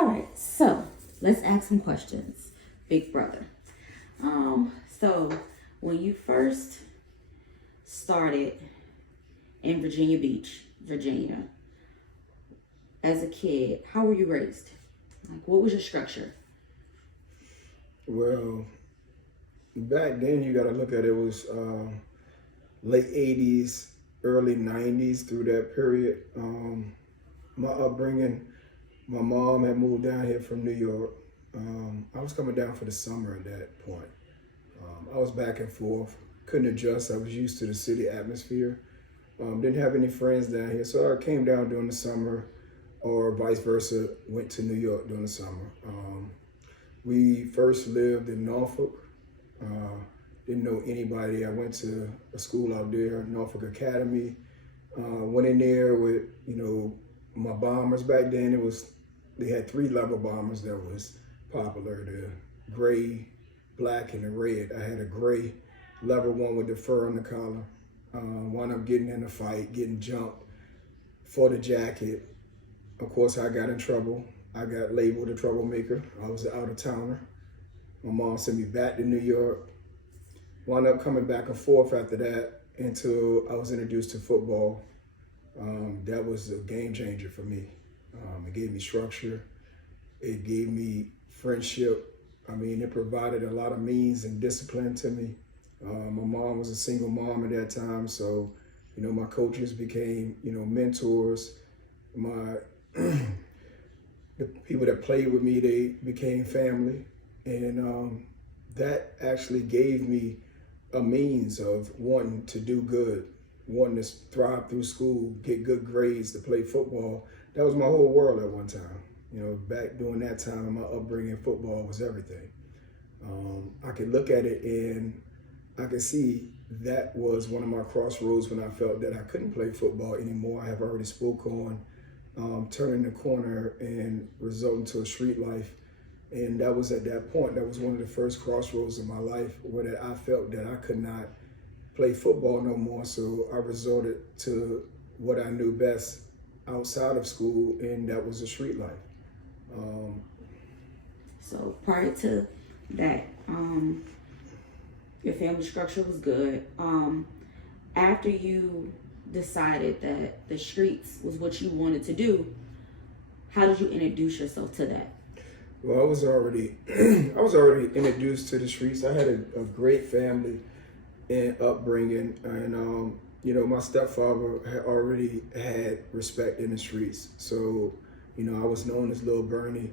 All right, so let's ask some questions, big brother. So when you first started in Virginia Beach, Virginia, as a kid, how were you raised? Like, what was your structure? Well, back then you got to look at it was late 80s, early 90s through that period. My upbringing, my mom had moved down here from New York. I was coming down for the summer at that point. I was back and forth, couldn't adjust. I was used to the city atmosphere. Didn't have any friends down here, so I came down during the summer, or vice versa, went to New York during the summer. We first lived in Norfolk. Didn't know anybody. I went to a school out there, Norfolk Academy. Went in there with, my bombers back then. They had 3 level bombers that was popular: the gray, black, and the red. I had a gray level one with the fur on the collar. Wound up getting in a fight, getting jumped for the jacket. Of course, I got in trouble. I got labeled a troublemaker. I was an out-of-towner. My mom sent me back to New York. Wound up coming back and forth after that until I was introduced to football. That was a game changer for me. It gave me structure. It gave me friendship. It provided a lot of means and discipline to me. My mom was a single mom at that time, so my coaches became mentors. My the people that played with me, they became family, and that actually gave me a means of wanting to do good, wanting to thrive through school, get good grades, to play football. That was my whole world at one time. Back during that time in my upbringing, football was everything. I could look at it and I could see that was one of my crossroads when I felt that I couldn't play football anymore. I have already spoke on turning the corner and resulting to a street life. And that was at that point, that was one of the first crossroads in my life where I felt that I could not play football no more. So I resorted to what I knew best outside of school, and that was the street life. So prior to that, your family structure was good. After you decided that the streets was what you wanted to do, how did you introduce yourself to that? Well, I was already introduced to the streets. I had a great family and upbringing, and my stepfather had already had respect in the streets. So, I was known as Lil Bernie,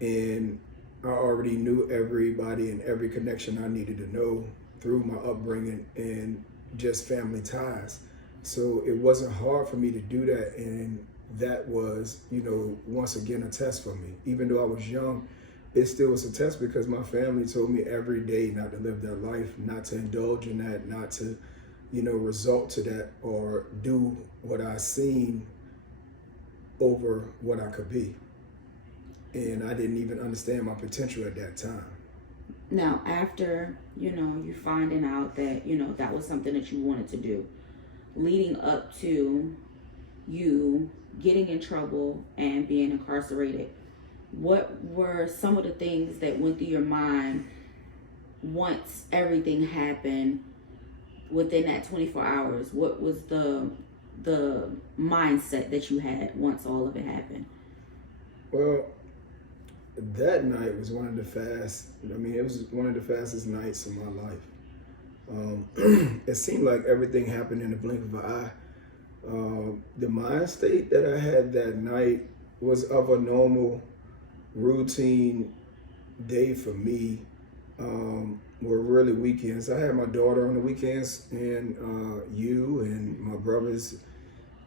and I already knew everybody and every connection I needed to know through my upbringing and just family ties. So it wasn't hard for me to do that, and that was, once again, a test for me. Even though I was young, it still was a test because my family told me every day not to live that life, not to indulge in that, not to, result to that or do what I seen over what I could be. And I didn't even understand my potential at that time. Now, after, you finding out that, that was something that you wanted to do, leading up to you getting in trouble and being incarcerated, what were some of the things that went through your mind once everything happened within that 24 hours? What was the mindset that you had once all of it happened? Well, that night was one of the fastest nights of my life. It seemed like everything happened in the blink of an eye. The mind state that I had that night was of a normal, routine day for me. Were really weekends. I had my daughter on the weekends, and you and my brothers,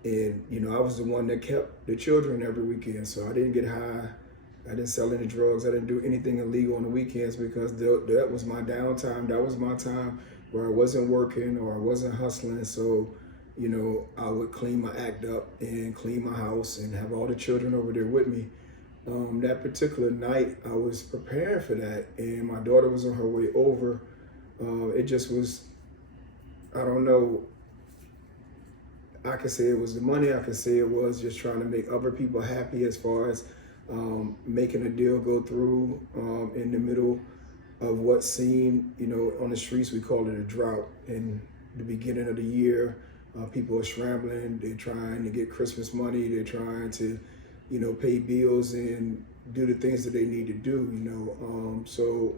and I was the one that kept the children every weekend. So I didn't get high. I didn't sell any drugs. I didn't do anything illegal on the weekends because that was my downtime. That was my time where I wasn't working or I wasn't hustling. So, I would clean my act up and clean my house and have all the children over there with me. That particular night, I was preparing for that, and my daughter was on her way over. It just was, I don't know, I could say it was the money. I could say it was just trying to make other people happy as far as making a deal go through in the middle of what seemed, on the streets, we call it a drought. In the beginning of the year, people are scrambling, they're trying to get Christmas money, they're trying to, pay bills and do the things that they need to do, so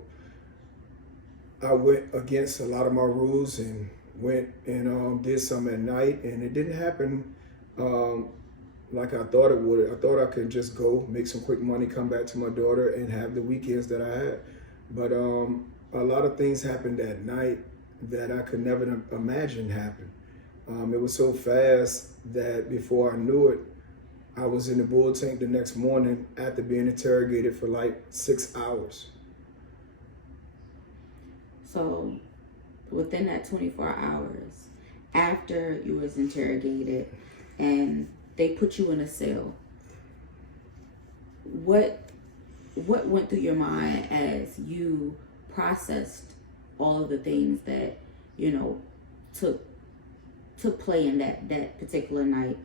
I went against a lot of my rules and went and did some at night, and it didn't happen like I thought it would. I thought I could just go make some quick money, come back to my daughter, and have the weekends that I had. But a lot of things happened that night that I could never imagine happen. It was so fast that before I knew it, I was in the bull tank the next morning after being interrogated for like 6 hours. So within that 24 hours, after you was interrogated and they put you in a cell, what went through your mind as you processed all of the things that, took play in that particular night,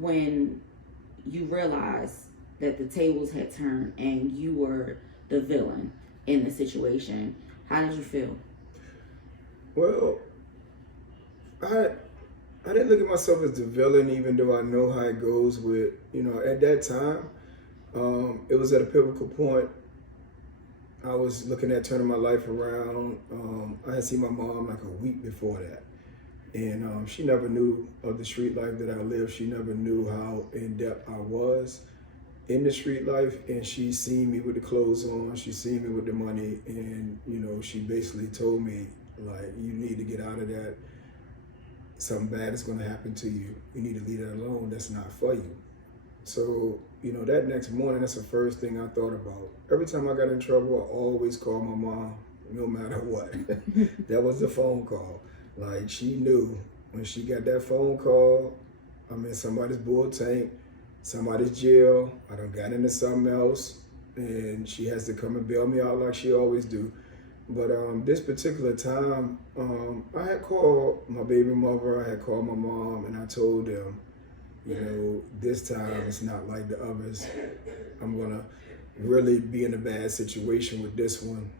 when you realized that the tables had turned and you were the villain in the situation? How did you feel? Well, I didn't look at myself as the villain, even though I know how it goes with, at that time, it was at a pivotal point. I was looking at turning my life around. I had seen my mom like a week before that. And she never knew of the street life that I lived. She never knew how in depth I was in the street life. And she seen me with the clothes on. She seen me with the money. And, she basically told me, like, you need to get out of that. Something bad is going to happen to you. You need to leave that alone. That's not for you. So, that next morning, that's the first thing I thought about. Every time I got in trouble, I always called my mom, no matter what. That was the phone call. Like, she knew when she got that phone call, I'm in somebody's bull tank, somebody's jail, I done got into something else, and she has to come and bail me out like she always do. But this particular time, I had called my baby mother, I had called my mom, and I told them, this time it's not like the others. I'm gonna really be in a bad situation with this one,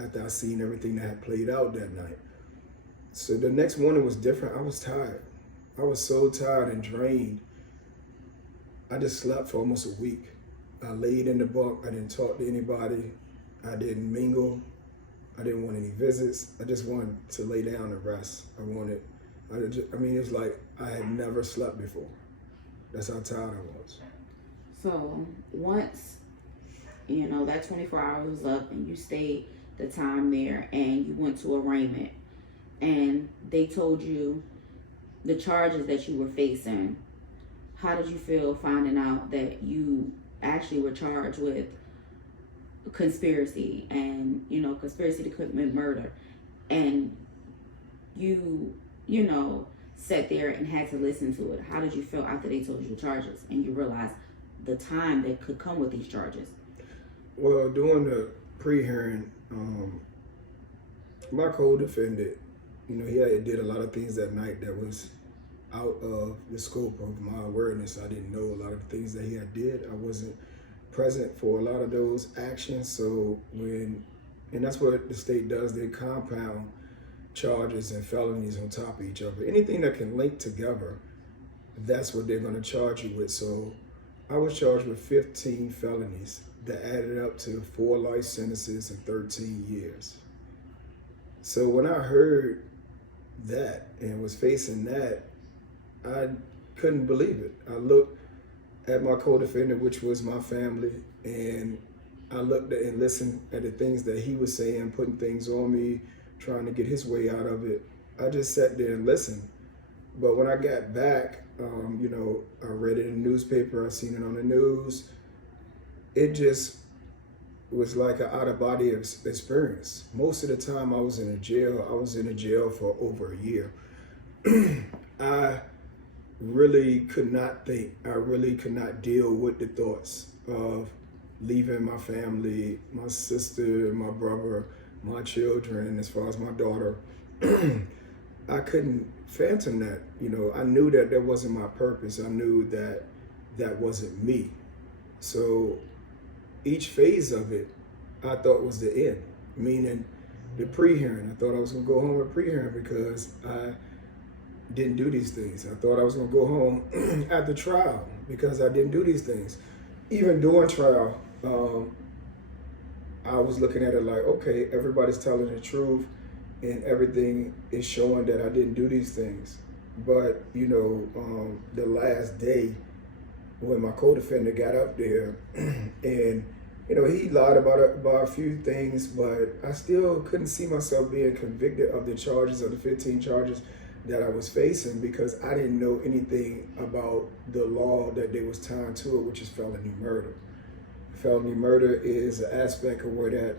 after I seen everything that had played out that night. So the next morning was different. I was tired. I was so tired and drained. I just slept for almost a week. I laid in the bunk. I didn't talk to anybody. I didn't mingle. I didn't want any visits. I just wanted to lay down and rest. It was like I had never slept before. That's how tired I was. So once, that 24 hours was up and you stayed the time there and you went to arraignment and they told you the charges that you were facing, how did you feel finding out that you actually were charged with conspiracy and, conspiracy to commit murder, and you sat there and had to listen to it? How did you feel after they told you the charges and you realized the time that could come with these charges? Well, during the pre-hearing, my co-defendant, he had did a lot of things that night that was out of the scope of my awareness. I didn't know a lot of the things that he had did. I wasn't present for a lot of those actions. So and that's what the state does, they compound charges and felonies on top of each other. Anything that can link together, that's what they're going to charge you with. So I was charged with 15 felonies that added up to 4 life sentences and 13 years. So when I heard that and was facing that, I couldn't believe it. I looked at my co-defendant, which was my family, and I looked at and listened at the things that he was saying, putting things on me, trying to get his way out of it. I just sat there and listened. But when I got back, I read it in the newspaper, I seen it on the news. It just was like an out-of-body experience. Most of the time I was in a jail for over a year. I really could not think. I really could not deal with the thoughts of leaving my family, my sister, my brother, my children, as far as my daughter. I couldn't phantom that. I knew that wasn't my purpose. I knew that that wasn't me. So each phase of it, I thought was the end, meaning the pre-hearing. I thought I was gonna go home with pre-hearing because I didn't do these things. I thought I was gonna go home at the trial because I didn't do these things. Even during trial, I was looking at it like, okay, everybody's telling the truth and everything is showing that I didn't do these things. But, the last day when my co-defendant got up there and, he lied about a few things, but I still couldn't see myself being convicted of the charges, of the 15 charges that I was facing, because I didn't know anything about the law that they was tying to it, which is felony murder. Felony murder is an aspect of where that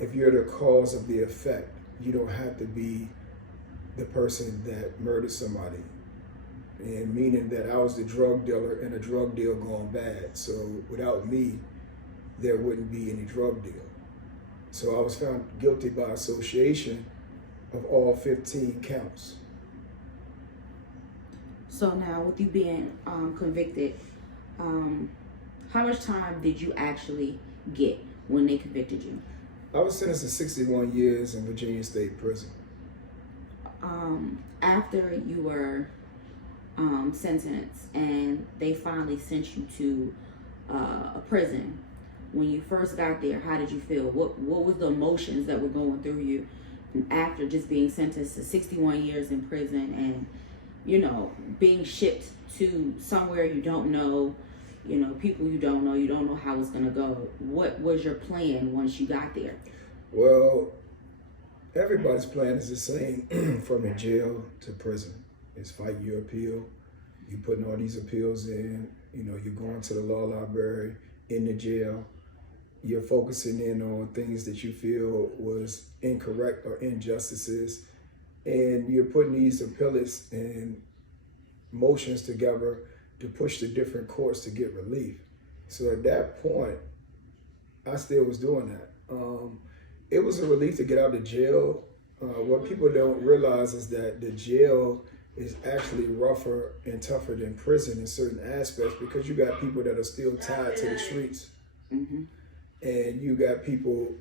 if you're the cause of the effect, you don't have to be the person that murdered somebody. And meaning that I was the drug dealer and a drug deal gone bad. So without me, there wouldn't be any drug deal. So I was found guilty by association of all 15 counts. So now, with you being convicted, how much time did you actually get when they convicted you? I was sentenced to 61 years in Virginia State Prison. After you were sentenced and they finally sent you to a prison, when you first got there, how did you feel? What was the emotions that were going through you after just being sentenced to 61 years in prison and, being shipped to somewhere you don't know, people you don't know how it's gonna go? What was your plan once you got there? Well, everybody's plan is the same from the jail to prison. It's fight your appeal. You're putting all these appeals in, you're going to the law library in the jail. You're focusing in on things that you feel was incorrect or injustices. And you're putting these appeals and motions together to push the different courts to get relief. So at that point, I still was doing that. It was a relief to get out of jail. What people don't realize is that the jail is actually rougher and tougher than prison in certain aspects, because you got people that are still tied to the streets. Mm-hmm. And you got people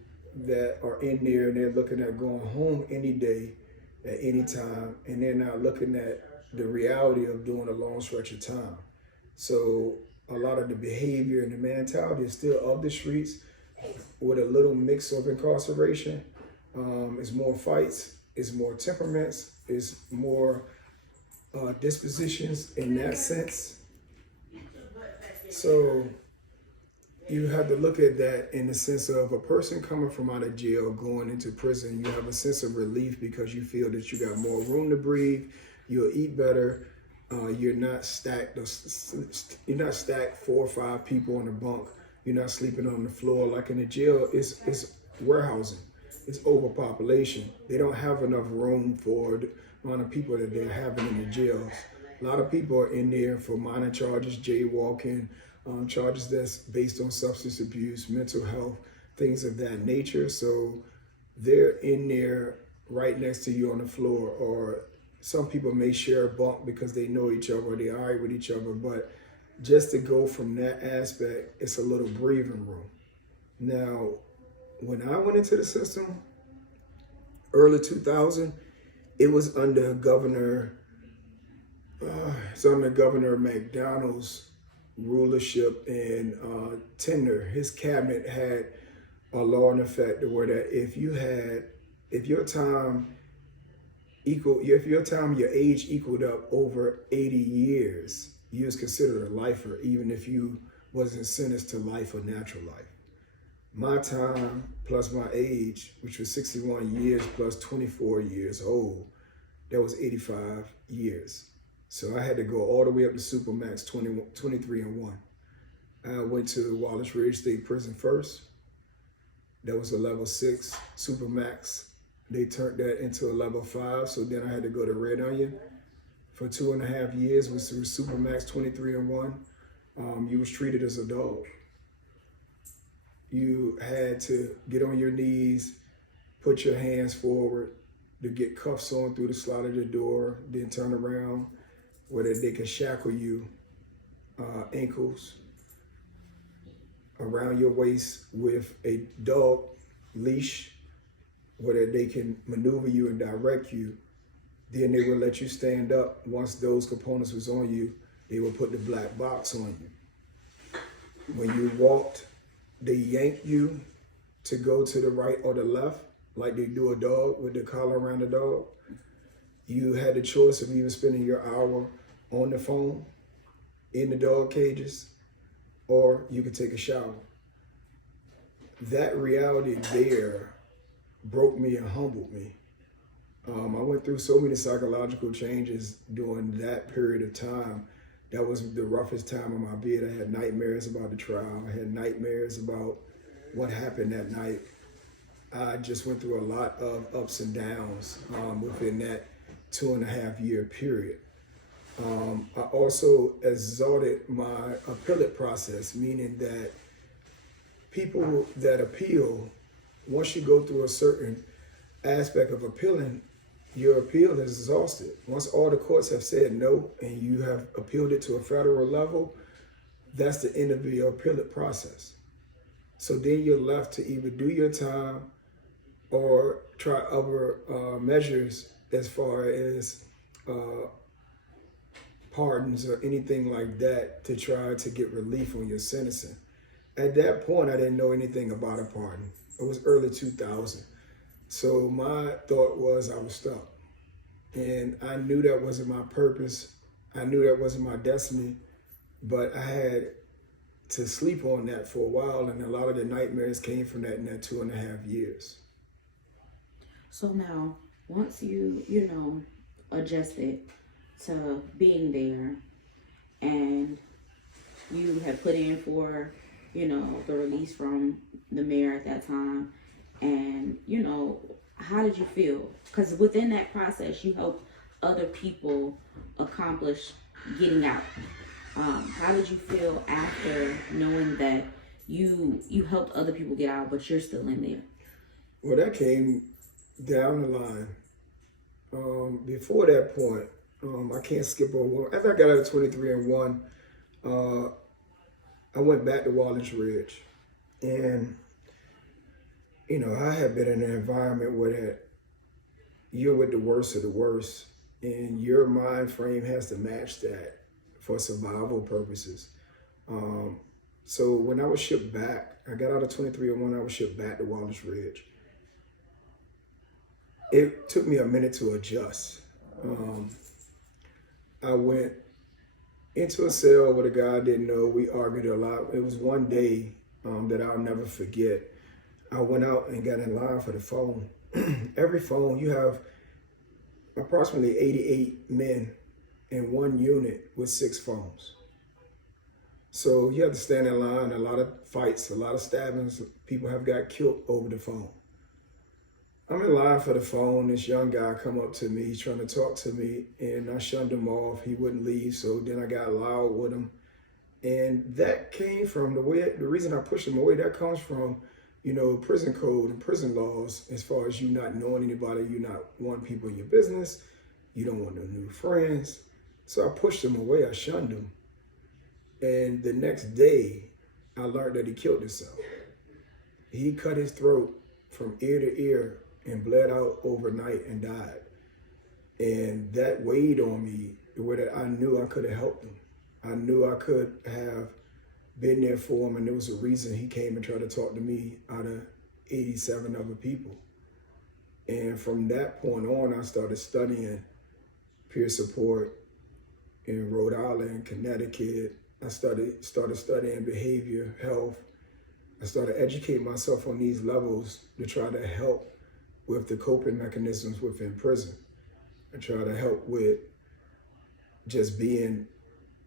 that are in there and they're looking at going home any day, at any time, and they're not looking at the reality of doing a long stretch of time. So a lot of the behavior and the mentality is still of the streets, with a little mix of incarceration. It's more fights, it's more temperaments, it's more dispositions in that sense. So you have to look at that in the sense of a person coming from out of jail going into prison. You have a sense of relief because you feel that you got more room to breathe. You'll eat better. You're not stacked. You're not stacked 4 or 5 people on a bunk. You're not sleeping on the floor like in the jail. It's warehousing. It's overpopulation. They don't have enough room for the amount of people that they're having in the jails. A lot of people are in there for minor charges, jaywalking, charges that's based on substance abuse, mental health, things of that nature. So they're in there right next to you on the floor, or some people may share a bunk because they know each other or they're all right with each other. But just to go from that aspect, it's a little breathing room. Now, when I went into the system, early 2000, it was under Governor McDonald's rulership and tenure. His cabinet had a law in effect where that if your age equaled up over 80 years, you was considered a lifer, even if you wasn't sentenced to life or natural life. My time plus my age, which was 61 years plus 24 years old, that was 85 years. So I had to go all the way up to Supermax 23 and 1. I went to Wallace Ridge State Prison first. That was a level 6 Supermax. They turned that into a level 5. So then I had to go to Red Onion for 2.5 years, which was Supermax 23 and 1. You was treated as a dog. You had to get on your knees, put your hands forward to get cuffs on through the slot of the door, then turn around where they could shackle you ankles, around your waist with a dog leash where they can maneuver you and direct you. Then they will let you stand up. Once those components was on you, they will put the black box on you. When you walked, they yank you to go to the right or the left, like they do a dog with the collar around the dog. You had the choice of even spending your hour on the phone in the dog cages, or you could take a shower. That reality there broke me and humbled me. I went through so many psychological changes during that period of time. That was the roughest time of my being. I had nightmares about the trial. I had nightmares about what happened that night. I just went through a lot of ups and downs within that 2.5 year period. I also exalted my appellate process, meaning that people that appeal, once you go through a certain aspect of appealing, your appeal is exhausted. Once all the courts have said no and you have appealed it to a federal level, that's the end of your appellate process. So then you're left to either do your time or try other measures as far as pardons or anything like that to try to get relief on your sentencing. At that point, I didn't know anything about a pardon. It was early 2000. So my thought was I was stuck. And I knew that wasn't my purpose. I knew that wasn't my destiny. But I had to sleep on that for a while. And a lot of the nightmares came from that in that 2.5 years. So now, once you adjusted to being there and you had put in for, the release from the mayor at that time, and, how did you feel? Because within that process, you helped other people accomplish getting out. How did you feel after knowing that you helped other people get out, but you're still in there? Well, that came down the line. Before that point, I can't skip over one. After I got out of 23-1, I went back to Wallens Ridge. And, I had been in an environment where you're with the worst of the worst, and your mind frame has to match that for survival purposes. So when I was shipped back, I got out of 23-1, I was shipped back to Wallens Ridge. It took me a minute to adjust. I went into a cell with a guy I didn't know. We argued a lot. It was one day that I'll never forget. I went out and got in line for the phone. Every phone, you have approximately 88 men in one unit with 6 phones. So you have to stand in line. A lot of fights, a lot of stabbings. People have got killed over the phone. I'm in line for the phone. This young guy come up to me. He's trying to talk to me, and I shunned him off. He wouldn't leave, so then I got loud with him. And that came from the reason I pushed him away, that comes from, prison code and prison laws, as far as you not knowing anybody, you not want people in your business, you don't want no new friends. So I pushed him away, I shunned him. And the next day, I learned that he killed himself. He cut his throat from ear to ear and bled out overnight and died. And that weighed on me where I knew I could have helped him. I knew I could have been there for him, and there was a reason he came and tried to talk to me out of 87 other people. And from that point on, I started studying peer support in Rhode Island, Connecticut. I started studying behavior, health. I started educating myself on these levels to try to help with the coping mechanisms within prison. I try to help with just being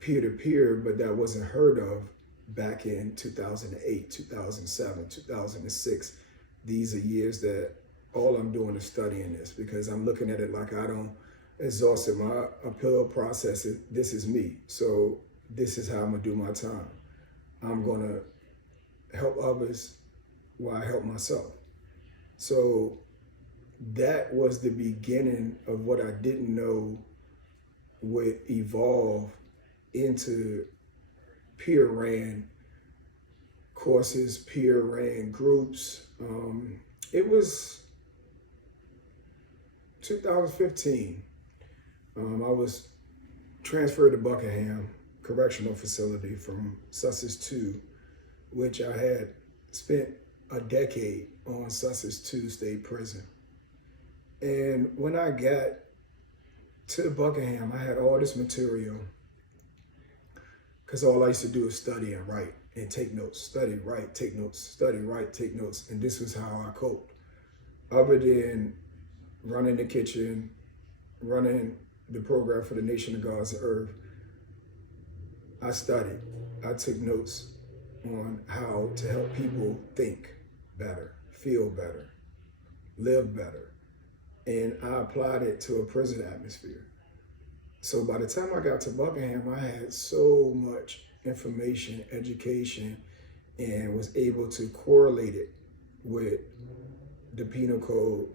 peer-to-peer, but that wasn't heard of back in 2008, 2007, 2006. These are years that all I'm doing is studying this, because I'm looking at it like I don't exhausted my appeal process. This is me. So this is how I'm gonna do my time. I'm gonna help others while I help myself. So that was the beginning of what I didn't know would evolve into peer ran courses, peer ran groups. It was 2015. I was transferred to Buckingham Correctional Facility from Sussex 2, which I had spent a decade on Sussex 2 State Prison. And when I got to Buckingham, I had all this material because all I used to do is study and write and take notes, study, write, take notes, study, write, take notes. And this was how I coped. Other than running the kitchen, running the program for the Nation of Gods of Earth, I studied. I took notes on how to help people think better, feel better, live better. And I applied it to a prison atmosphere. So by the time I got to Buckingham, I had so much information, education, and was able to correlate it with the penal code,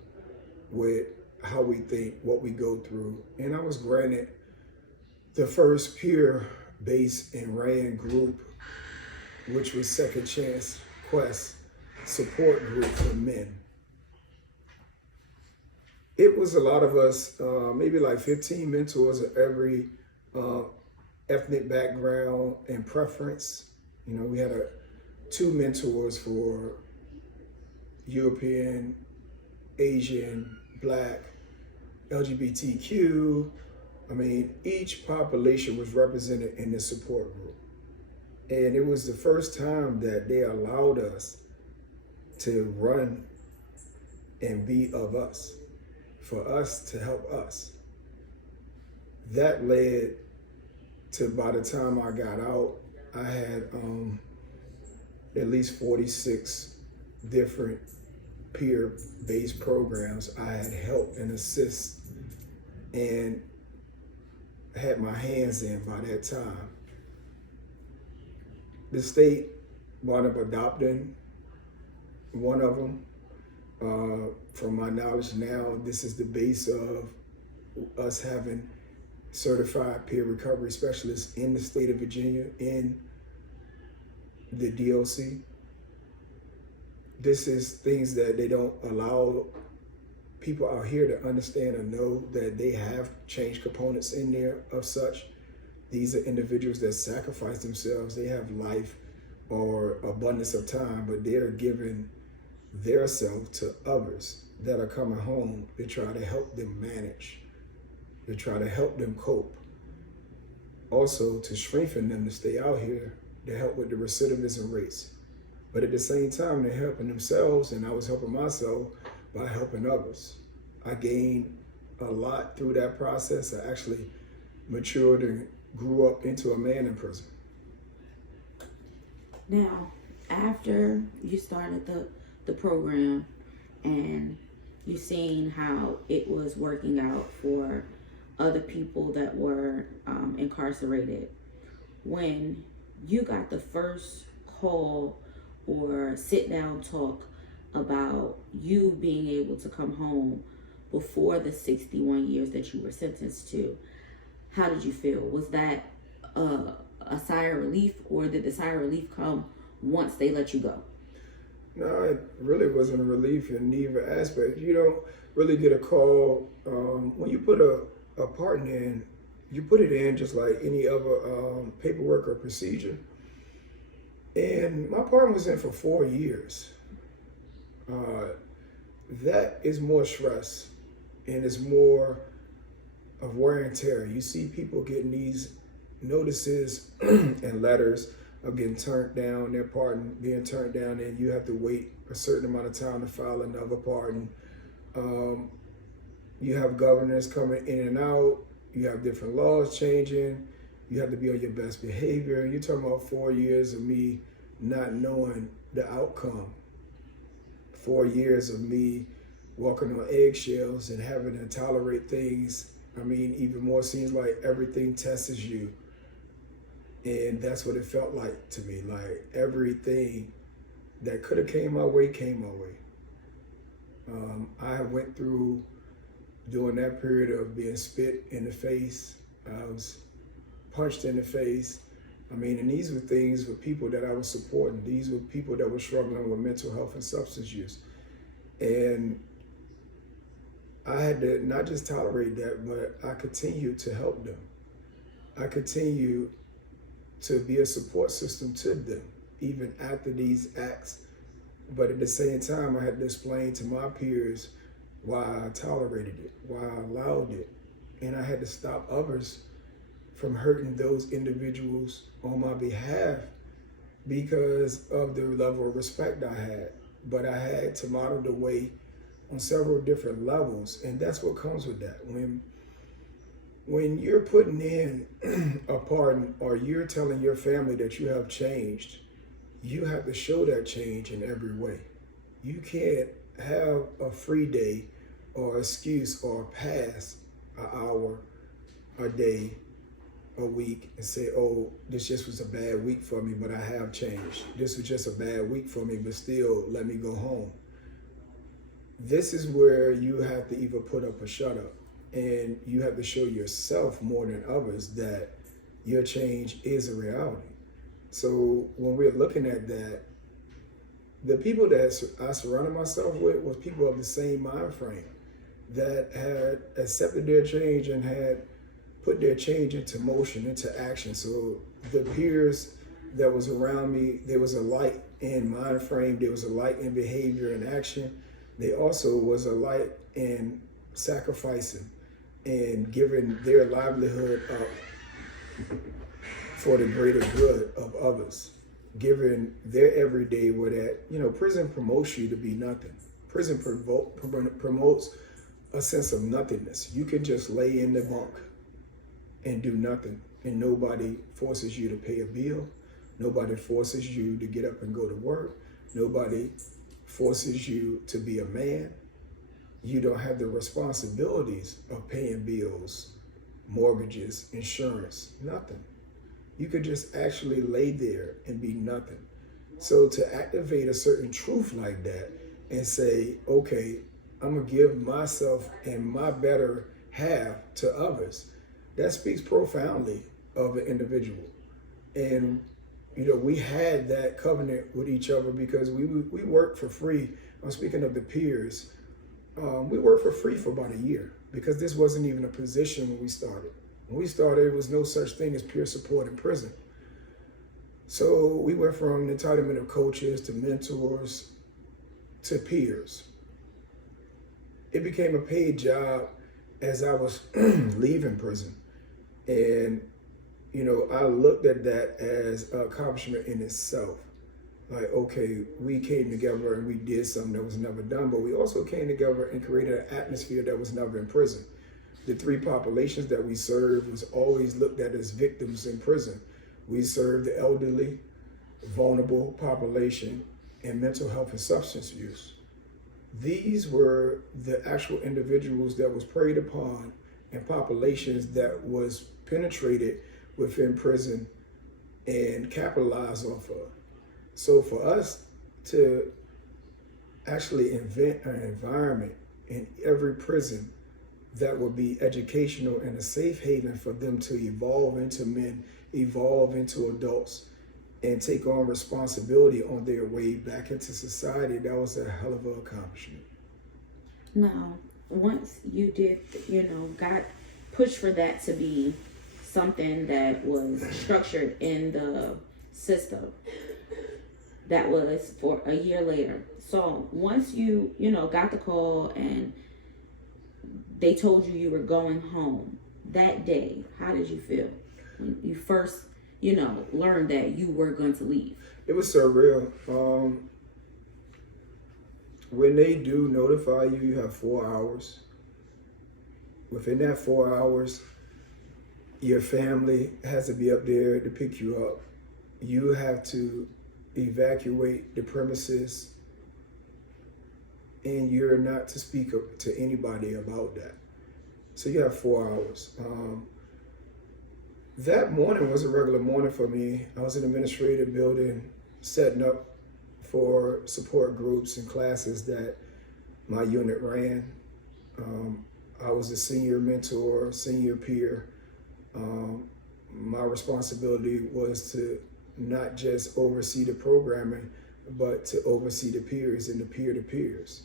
with how we think, what we go through. And I was granted the first peer-based and ran group, which was Second Chance Quest support group for men. It was a lot of us, maybe like 15 mentors of every ethnic background and preference. You know, we had two mentors for European, Asian, Black, LGBTQ. I mean, each population was represented in this support group. And it was the first time that they allowed us to run and be of us, for us to help us. That led to, by the time I got out, I had at least 46 different peer-based programs I had helped and assist and had my hands in by that time. The state wound up adopting one of them. From my knowledge now, this is the base of us having certified peer recovery specialists in the state of Virginia, in the DOC. This is things that they don't allow people out here to understand or know, that they have change components in there of such. These are individuals that sacrifice themselves. They have life or abundance of time, but they're giving their self to others that are coming home to try to help them manage, to try to help them cope. Also to strengthen them to stay out here, to help with the recidivism rates. But at the same time, they're helping themselves, and I was helping myself by helping others. I gained a lot through that process. I actually matured and grew up into a man in prison. Now, after you started the program and you seen how it was working out for other people that were incarcerated, when you got the first call or sit down talk about you being able to come home before the 61 years that you were sentenced to, how did you feel? Was that a sigh of relief, or did the sigh of relief come once they let you go? No, it really wasn't a relief in neither aspect. You don't really get a call when you put a pardon in. You put it in just like any other paperwork or procedure. And my pardon was in for 4 years. That is more stress, and it's more of wear and tear. You see people getting these notices and letters of getting turned down, their pardon being turned down, and you have to wait a certain amount of time to file another pardon. You have governors coming in and out. You have different laws changing. You have to be on your best behavior. You're talking about 4 years of me not knowing the outcome. 4 years of me walking on eggshells and having to tolerate things. I mean, even more seems like everything tests you. And that's what it felt like to me. Like everything that could have came my way, came my way. I went through, during that period of being spit in the face, I was punched in the face, I mean, and these were things with people that I was supporting. These were people that were struggling with mental health and substance use. And I had to not just tolerate that, but I continued to help them. I continued to be a support system to them, even after these acts. But at the same time, I had to explain to my peers why I tolerated it, why I allowed it. And I had to stop others from hurting those individuals on my behalf because of the level of respect I had. But I had to model the way on several different levels, and that's what comes with that. When you're putting in a pardon or you're telling your family that you have changed, you have to show that change in every way. You can't have a free day or excuse or pass an hour, a day, a week and say, oh, this just was a bad week for me, but I have changed. This was just a bad week for me, but still let me go home. This is where you have to either put up or shut up. And you have to show yourself more than others that your change is a reality. So when we're looking at that, the people that I surrounded myself with was people of the same mind frame that had accepted their change and had put their change into motion, into action. So the peers that was around me, there was a light in mind frame, there was a light in behavior and action. There also was a light in sacrificing and giving their livelihood up for the greater good of others, giving their everyday where that, prison promotes you to be nothing. Prison promotes a sense of nothingness. You can just lay in the bunk and do nothing, and nobody forces you to pay a bill. Nobody forces you to get up and go to work. Nobody forces you to be a man. You don't have the responsibilities of paying bills, mortgages, insurance, nothing. You could just actually lay there and be nothing. So to activate a certain truth like that and say, okay, I'm gonna give myself and my better half to others, that speaks profoundly of an individual. And we had that covenant with each other because we worked for free. I'm speaking of the peers. We worked for free for about a year because this wasn't even a position when we started. When we started, there was no such thing as peer support in prison. So we went from the entitlement of coaches to mentors to peers. It became a paid job as I was leaving prison. And I looked at that as an accomplishment in itself. Like, okay, we came together and we did something that was never done, but we also came together and created an atmosphere that was never in prison. The three populations that we served was always looked at as victims in prison. We served the elderly, vulnerable population, and mental health and substance use. These were the actual individuals that was preyed upon and populations that was penetrated within prison and capitalized off of. So for us to actually invent an environment in every prison that would be educational and a safe haven for them to evolve into men, evolve into adults, and take on responsibility on their way back into society, that was a hell of an accomplishment. Now, once you did, got pushed for that to be something that was structured in the system, that was for a year later. So once you got the call and they told you were going home that day, how did you feel when you first, learned that you were going to leave? It was surreal. When they do notify you, you have 4 hours. Within that 4 hours, your family has to be up there to pick you up. You have to evacuate the premises, and you're not to speak to anybody about that. So you have 4 hours. That morning was a regular morning for me. I was in the administrative building setting up for support groups and classes that my unit ran. I was a senior mentor, senior peer. my responsibility was to not just oversee the programming, but to oversee the peers and the peer-to-peers.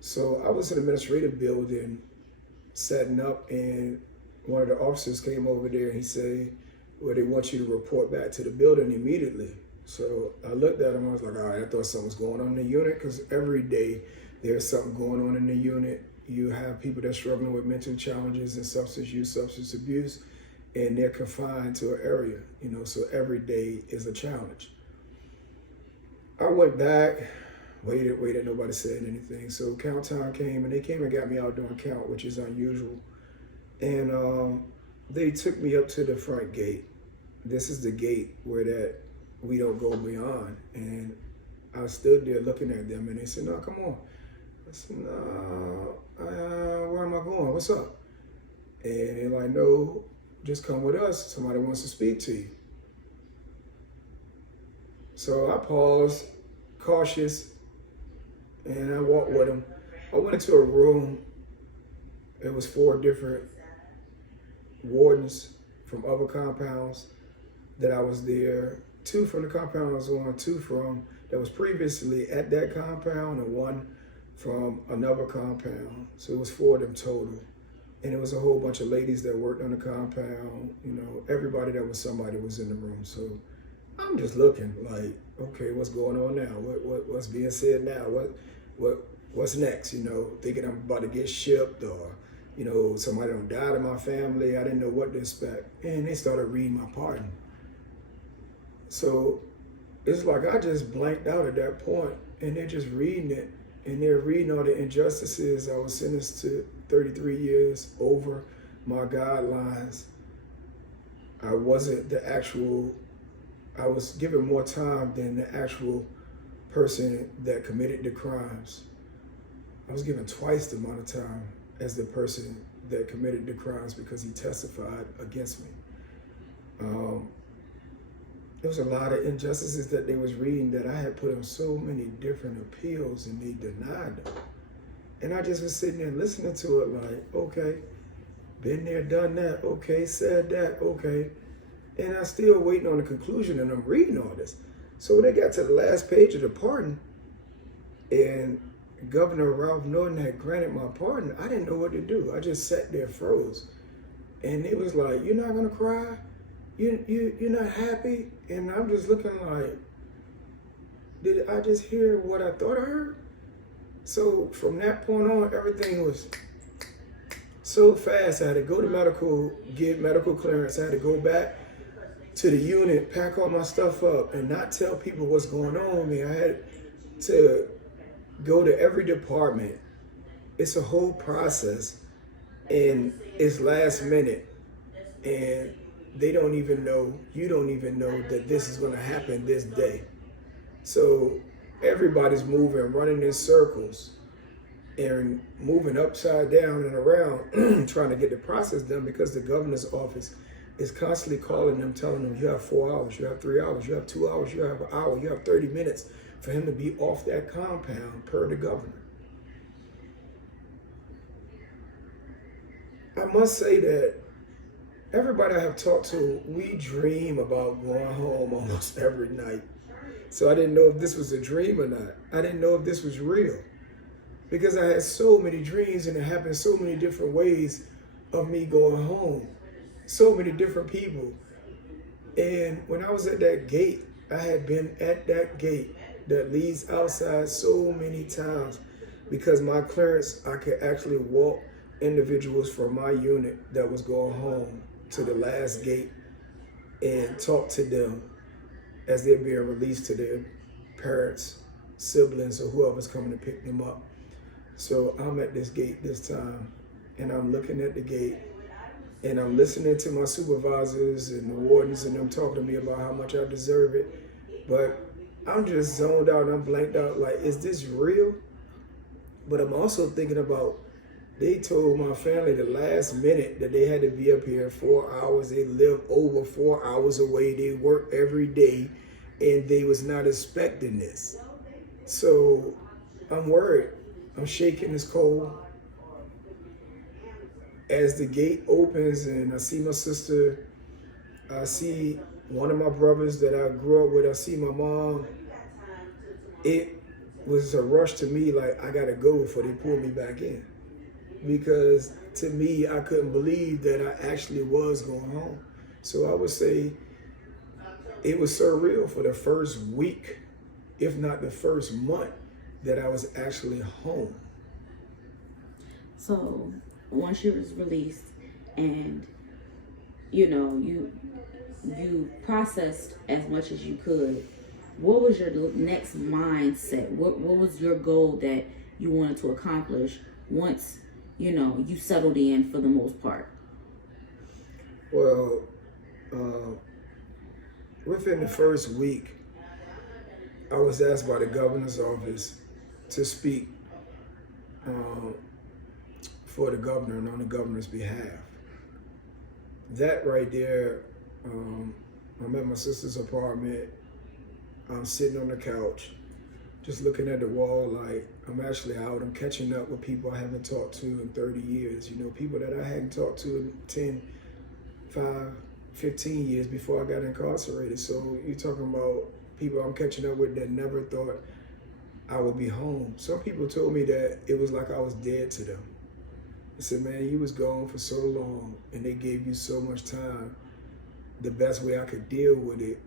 So I was in the administrative building setting up, and one of the officers came over there and he said, well, they want you to report back to the building immediately. So I looked at him, I was like, all right, I thought something was going on in the unit, because every day there's something going on in the unit. You have people that are struggling with mental challenges and substance use, substance abuse, and they're confined to an area, so every day is a challenge. I went back, waited, nobody said anything. So count time came, and they came and got me out doing count, which is unusual. And they took me up to the front gate. This is the gate where that we don't go beyond. And I stood there looking at them, and they said, no, come on. I said, no, where am I going? What's up? And they're like, no, just come with us. Somebody wants to speak to you. So I paused, cautious, and I walked with them. I went into a room. It was 4 different wardens from other compounds that I was there. 2 from the compound I was on, 2 from that was previously at that compound, and 1 from another compound. So it was 4 of them total. And it was a whole bunch of ladies that worked on the compound. Everybody that was somebody was in the room. So I'm just looking like, okay, what's going on now? What's being said now? What's next? Thinking I'm about to get shipped, or somebody done died in my family. I didn't know what to expect. And they started reading my pardon. So it's like I just blanked out at that point, and they're just reading it, and they're reading all the injustices. I was sentenced to 33 years over my guidelines. I was given more time than the actual person that committed the crimes. I was given twice the amount of time as the person that committed the crimes, because he testified against me. There was a lot of injustices that they was reading that I had put on so many different appeals, and they denied them. And I just was sitting there listening to it like, okay, been there, done that, okay, said that, okay. And I'm still waiting on the conclusion, and I'm reading all this. So when they got to the last page of the pardon, and Governor Ralph Northam had granted my pardon, I didn't know what to do. I just sat there, froze. And it was like, you're not gonna cry? You're not happy? And I'm just looking like, did I just hear what I thought I heard? So from that point on, everything was so fast. I had to go to medical, get medical clearance. I had to go back to the unit, pack all my stuff up, and not tell people what's going on with me. I had to go to every department. It's a whole process, and it's last minute, and they don't even know, you don't even know that this is going to happen this day. So everybody's moving, running in circles, and moving upside down and around trying to get the process done, because the governor's office is constantly calling them, telling them, you have 4 hours, you have 3 hours, you have 2 hours, you have an hour, you have 30 minutes for him to be off that compound per the governor. I must say that everybody I have talked to, we dream about going home almost every night. So I didn't know if this was a dream or not. I didn't know if this was real, because I had so many dreams, and it happened so many different ways of me going home. So many different people. And when I was at that gate, I had been at that gate that leads outside so many times, because my clearance, I could actually walk individuals from my unit that was going home to the last gate and talk to them as they're being released to their parents, siblings, or whoever's coming to pick them up. So I'm at this gate this time, and I'm looking at the gate, and I'm listening to my supervisors and the wardens and them talking to me about how much I deserve it. But I'm just zoned out and I'm blanked out like, is this real? But I'm also thinking about, they told my family the last minute that they had to be up here 4 hours. They lived over 4 hours away. They worked every day, and they was not expecting this. So I'm worried. I'm shaking, it's cold. As the gate opens and I see my sister, I see one of my brothers that I grew up with, I see my mom. It was a rush to me, like I gotta go before they pull me back in. Because to me, I couldn't believe that I actually was going home. So I would say it was surreal for the first week, if not the first month, that I was actually home. So once you was released and you processed as much as you could, what was your next mindset? What was your goal that you wanted to accomplish once you settled in for the most part? Well, within the first week, I was asked by the governor's office to speak for the governor and on the governor's behalf. That right there, I'm at my sister's apartment. I'm sitting on the couch, just looking at the wall like I'm actually out. I'm catching up with people I haven't talked to in 30 years. People that I hadn't talked to in 10, 5, 15 years before I got incarcerated. So you're talking about people I'm catching up with that never thought I would be home. Some people told me that it was like I was dead to them. They said, man, you was gone for so long and they gave you so much time. The best way I could deal with it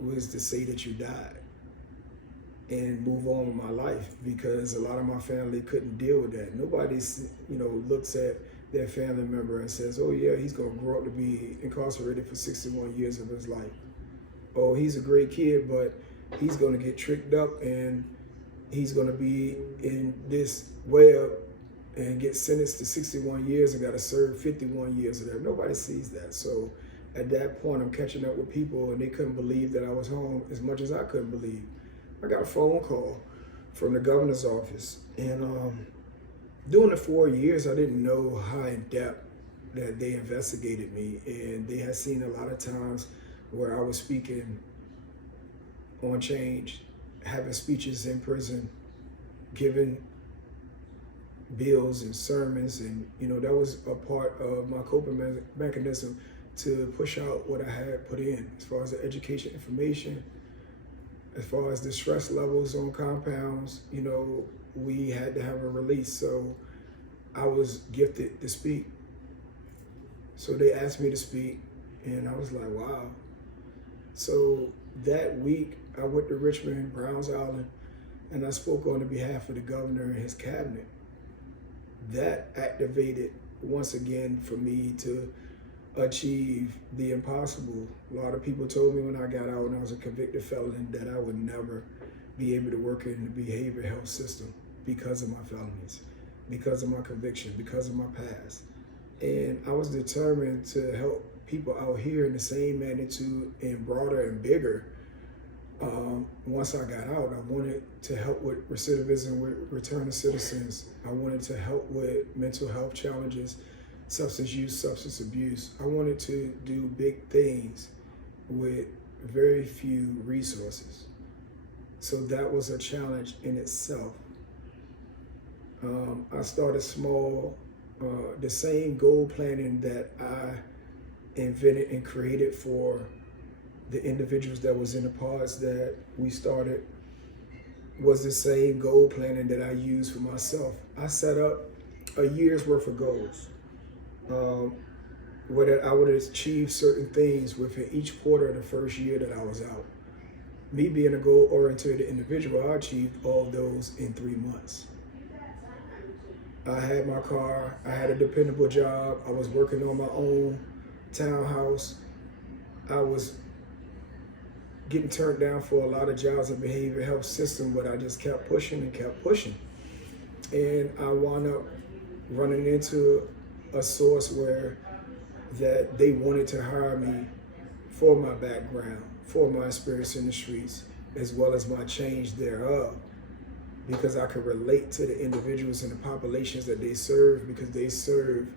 was to say that you died and move on with my life, because a lot of my family couldn't deal with that. Nobody, looks at their family member and says, oh yeah, he's gonna grow up to be incarcerated for 61 years of his life. Oh, he's a great kid, but he's gonna get tricked up and he's gonna be in this web and get sentenced to 61 years and gotta serve 51 years of that. Nobody sees that. So at that point, I'm catching up with people and they couldn't believe that I was home as much as I couldn't believe. I got a phone call from the governor's office, and during the 4 years, I didn't know how in depth that they investigated me, and they had seen a lot of times where I was speaking on change, having speeches in prison, giving bills and sermons, and that was a part of my coping mechanism to push out what I had put in as far as the education information, as far as the stress levels on compounds. We had to have a release, so I was gifted to speak. So they asked me to speak, and I was like, wow. So that week, I went to Richmond, Browns Island, and I spoke on the behalf of the governor and his cabinet. That activated, once again, for me to achieve the impossible. A lot of people told me when I got out and I was a convicted felon that I would never be able to work in the behavioral health system because of my felonies, because of my conviction, because of my past. And I was determined to help people out here in the same magnitude and broader and bigger. Once I got out, I wanted to help with recidivism, with return to citizens. I wanted to help with mental health challenges, substance use, substance abuse. I wanted to do big things with very few resources. So that was a challenge in itself. I started small. The same goal planning that I invented and created for the individuals that was in the pods that we started was the same goal planning that I used for myself. I set up a year's worth of goals. Where I would achieve certain things within each quarter of the first year that I was out. Me being a goal-oriented individual, I achieved all those in 3 months. I had my car, I had a dependable job, I was working on my own townhouse. I was getting turned down for a lot of jobs in the behavioral health system, but I just kept pushing and kept pushing. And I wound up running into a source where that they wanted to hire me for my background, for my experience in the streets, as well as my change thereof, because I could relate to the individuals and the populations that they serve, because they serve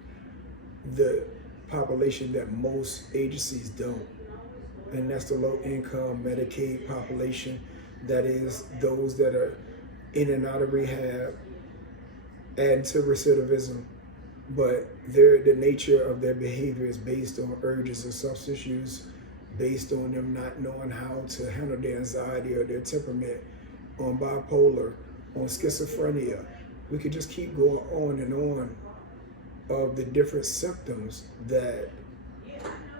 the population that most agencies don't. And that's the low income Medicaid population. That is those that are in and out of rehab, adding to recidivism, but the nature of their behavior is based on urges of substance use, based on them not knowing how to handle their anxiety or their temperament, on bipolar, on schizophrenia. We could just keep going on and on of the different symptoms that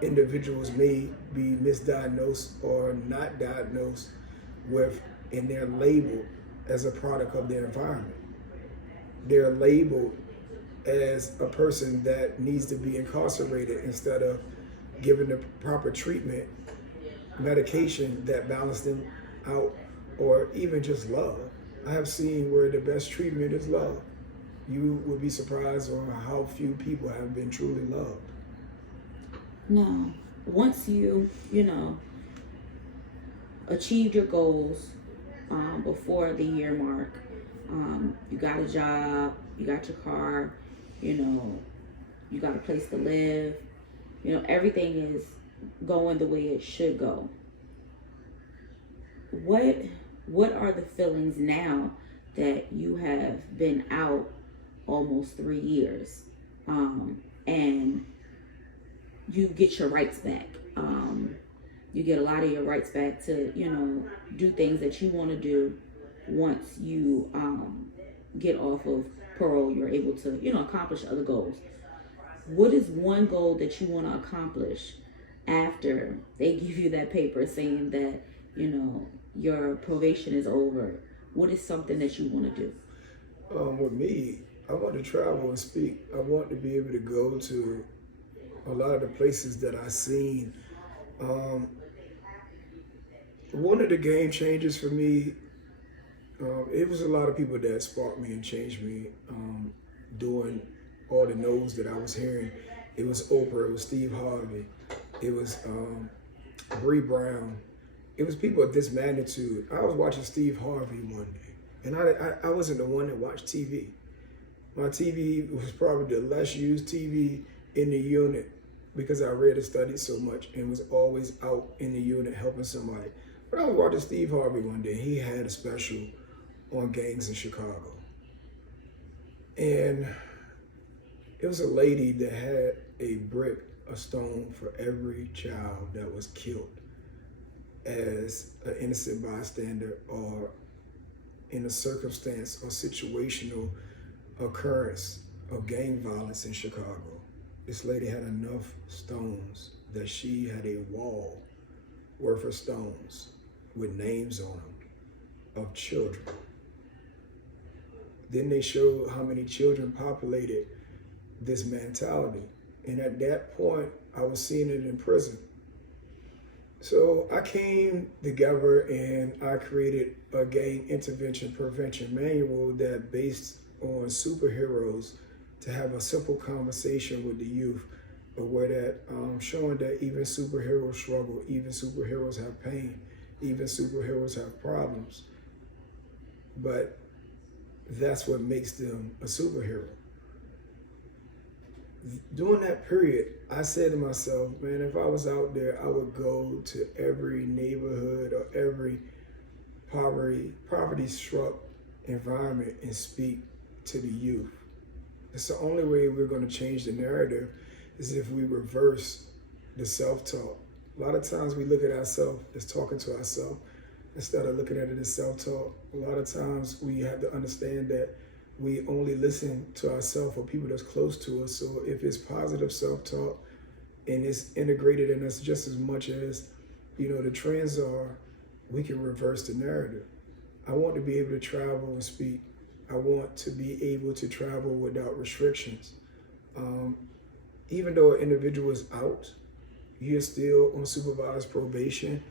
individuals may be misdiagnosed or not diagnosed with, and they're labeled as a product of their environment. They're labeled as a person that needs to be incarcerated instead of given the proper treatment, medication that balance them out, or even just love. I have seen where the best treatment is love. You would be surprised on how few people have been truly loved. No. Once you achieved your goals before the year mark, you got a job, you got your car, you got a place to live, everything is going the way it should go. What are the feelings now that you have been out almost 3 years, and you get your rights back? You get a lot of your rights back to, do things that you want to do. Once you get off of parole, you're able to, accomplish other goals. What is one goal that you want to accomplish after they give you that paper saying that, your probation is over? What is something that you want to do? With me, I want to travel and speak. I want to be able to go to a lot of the places that I've seen. One of the game changers for me, it was a lot of people that sparked me and changed me, doing all the no's that I was hearing. It was Oprah, it was Steve Harvey, it was Bree Brown. It was people of this magnitude. I was watching Steve Harvey one day, and I wasn't the one that watched TV. My TV was probably the less used TV in the unit because I read and studied so much and was always out in the unit helping somebody. But I was watching Steve Harvey one day. He had a special on gangs in Chicago. And it was a lady that had a brick, a stone for every child that was killed as an innocent bystander or in a circumstance or situational occurrence of gang violence in Chicago. This lady had enough stones that she had a wall worth of stones with names on them of children. Then they showed how many children populated this mentality. And at that point, I was seeing it in prison. So I came together and I created a gang intervention prevention manual that based on superheroes to have a simple conversation with the youth, but where that showing that even superheroes struggle, even superheroes have pain, even superheroes have problems. But that's what makes them a superhero. During that period, I said to myself, man, if I was out there, I would go to every neighborhood or every poverty-struck environment and speak to the youth. It's the only way we're going to change the narrative is if we reverse the self-talk. A lot of times we look at ourselves as talking to ourselves instead of looking at it as self-talk. A lot of times we have to understand that we only listen to ourselves or people that's close to us. So if it's positive self-talk and it's integrated in us just as much as, the trends are, we can reverse the narrative. I want to be able to travel and speak. I want to be able to travel without restrictions. Even though an individual is out, you're still on supervised probation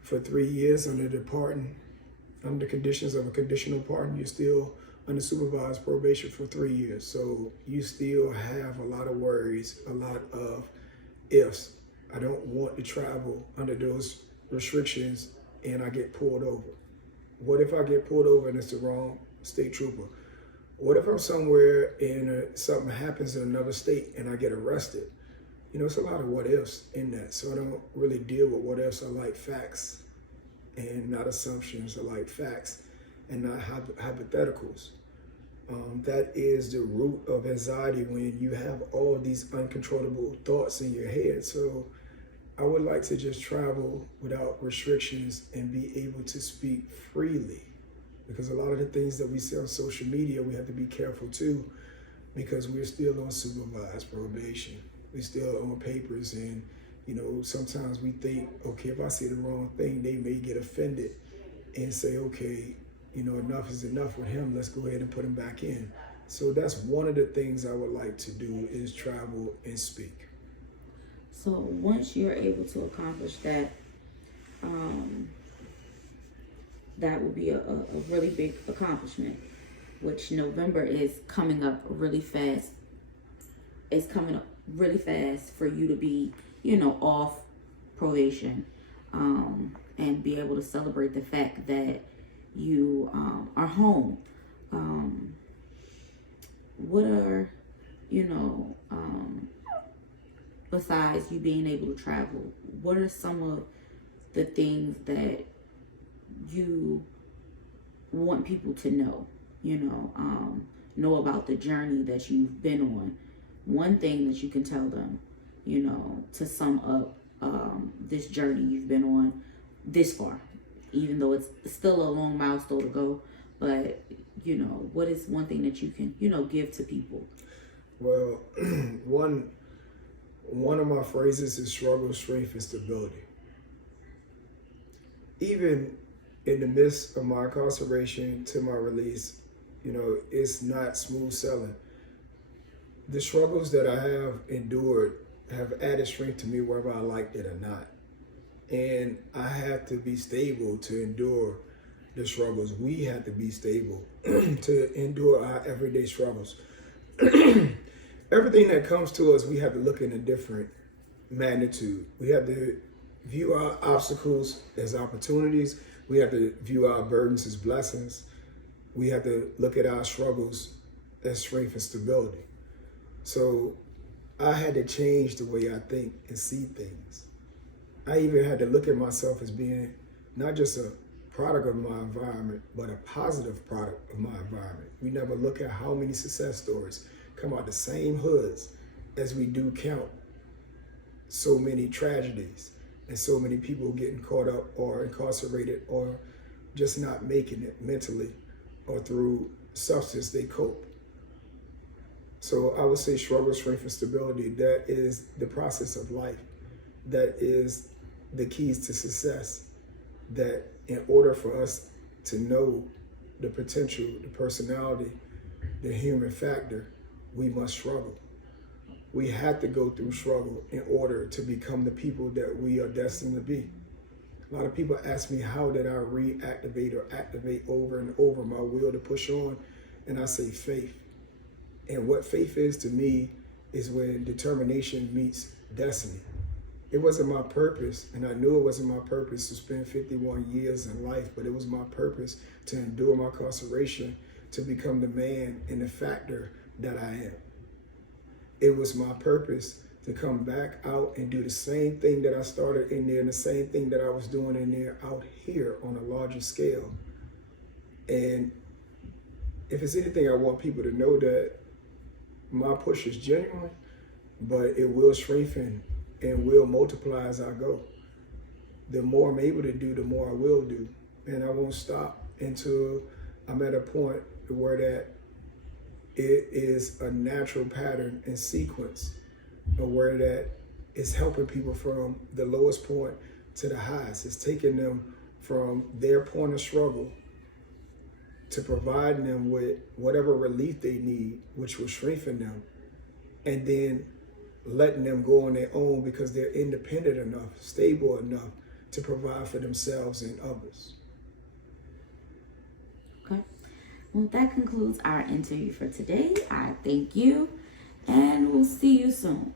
for 3 years under the conditions of a conditional pardon. You're still under supervised probation for 3 years. So you still have a lot of worries, a lot of ifs. I don't want to travel under those restrictions and I get pulled over. What if I get pulled over and it's the wrong state trooper? What if I'm somewhere and something happens in another state and I get arrested? It's a lot of what ifs in that. So I don't really deal with what ifs. I like facts and not assumptions. I like facts and not hypotheticals. That is the root of anxiety when you have all of these uncontrollable thoughts in your head. So I would like to just travel without restrictions and be able to speak freely. Because a lot of the things that we see on social media, we have to be careful too, because we're still on supervised probation. We're still on papers, and sometimes we think, okay, if I say the wrong thing, they may get offended and say, okay, enough is enough with him. Let's go ahead and put him back in. So that's one of the things I would like to do, is travel and speak. So once you're able to accomplish that, that will be a really big accomplishment, which November is coming up really fast. It's coming up really fast for you to be, off probation, and be able to celebrate the fact that you are home. What are, besides you being able to travel, what are some of the things that you want people to know, know about the journey that you've been on? One thing that you can tell them, to sum up this journey you've been on this far, even though it's still a long milestone to go, but what is one thing that you can, give to people? Well, one of my phrases is struggle, strength, and stability. Even in the midst of my incarceration to my release, it's not smooth sailing. The struggles that I have endured have added strength to me whether I liked it or not. And I have to be stable to endure the struggles. We have to be stable to endure our everyday struggles. Everything that comes to us, we have to look in a different magnitude. We have to view our obstacles as opportunities. We have to view our burdens as blessings. We have to look at our struggles as strength and stability. So I had to change the way I think and see things. I even had to look at myself as being not just a product of my environment, but a positive product of my environment. We never look at how many success stories come out the same hoods as we do count so many tragedies and so many people getting caught up or incarcerated or just not making it mentally or through substance they cope. So I would say struggle, strength, and stability. That is the process of life. That is the keys to success. That in order for us to know the potential, the personality, the human factor, we must struggle. We have to go through struggle in order to become the people that we are destined to be. A lot of people ask me, how did I reactivate or activate over and over my will to push on? And I say faith. And what faith is to me is when determination meets destiny. It wasn't my purpose, and I knew it wasn't my purpose to spend 51 years in life, but it was my purpose to endure my incarceration, to become the man and the factor that I am. It was my purpose to come back out and do the same thing that I started in there and the same thing that I was doing in there out here on a larger scale. And if it's anything, I want people to know that my push is genuine, but it will strengthen and will multiply as I go. The more I'm able to do, the more I will do. And I won't stop until I'm at a point where that it is a natural pattern and sequence, or where that is helping people from the lowest point to the highest. It's taking them from their point of struggle to providing them with whatever relief they need, which will strengthen them, and then letting them go on their own because they're independent enough, stable enough to provide for themselves and others. Okay. Well, that concludes our interview for today. I thank you, and we'll see you soon.